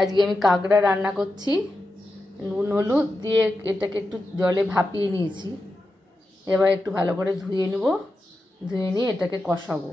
আজকে আমি কাঁকড়া রান্না করছি। নুন হলুদ দিয়ে এটাকে একটু জলে ভাপিয়ে নিয়েছি। এবার একটু ভালো করে ধুয়ে নেব, ধুয়ে নিয়ে এটাকে কষাবো।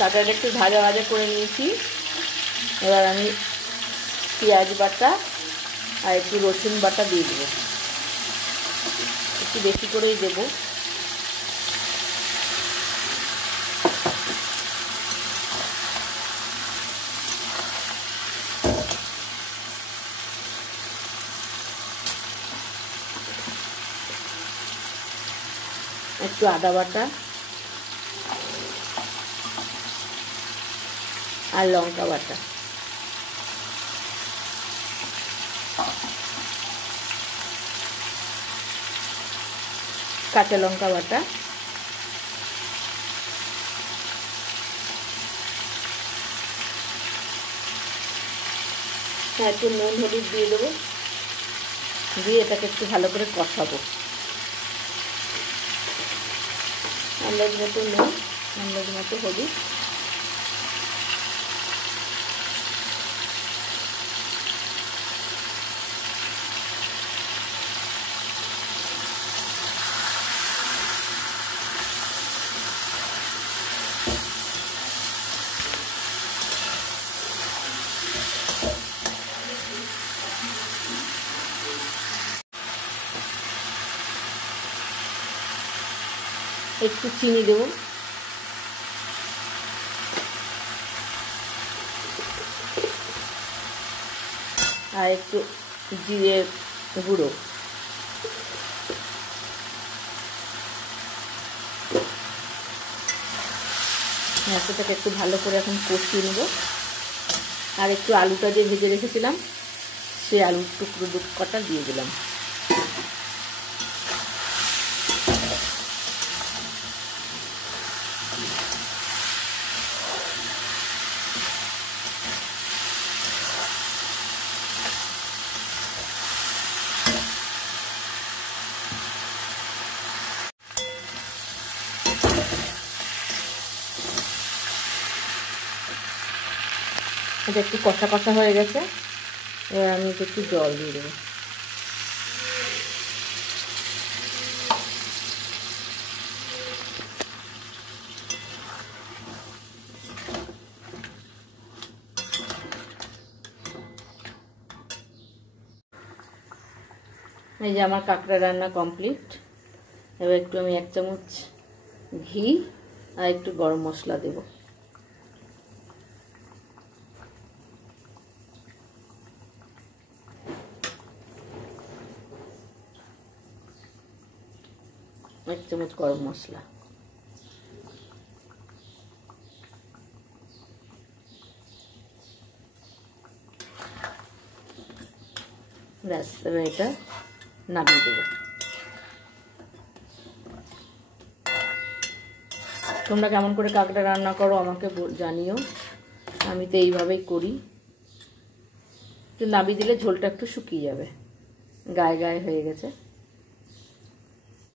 কাঁকড়াটা একটু ভাজা ভাজা করে নিয়েছি। এবার আমি পেঁয়াজ বাটা আর একটু রসুন বাটা দিয়ে দেবো, একটু বেশি করেই দেবো। একটু আদা বাটা আর লঙ্কা বাটা, কাঁচা লঙ্কা বাটা, একটু নুন হলুদ দিয়ে দেবো, দিয়ে এটাকে একটু ভালো করে কষাবো। আন্দাজ মতো নুন, আন্দাজ মতো হলুদ, একটু চিনি দেবো, আর একটু জিরে গুঁড়ো। সেটাকে একটু ভালো করে এখন কষিয়ে নেব। আর একটু আলুটা যে ভেজে রেখেছিলাম সেই আলুর টুকরো কটা দিয়ে দিলাম। এটা একটু কষা কষা হয়ে গেছে, এবার আমি একটু জল দিয়ে দেবো। এই যে আমার কাঁকড়া রান্না কমপ্লিট। এবার একটু আমি 1 চামচ ঘি আর একটু গরম মশলা দেব। এক চামচ গরম মশলা, ব্যাস। এবার এটা নামিয়ে দেবো। তোমরা কেমন করে কাঁকড়া রান্না করো আমাকে জানিও। আমি তো এইভাবেই করি। একটু নামিয়ে দিলে ঝোলটা একটু শুকিয়ে যাবে, গায়ে গায়ে হয়ে গেছে।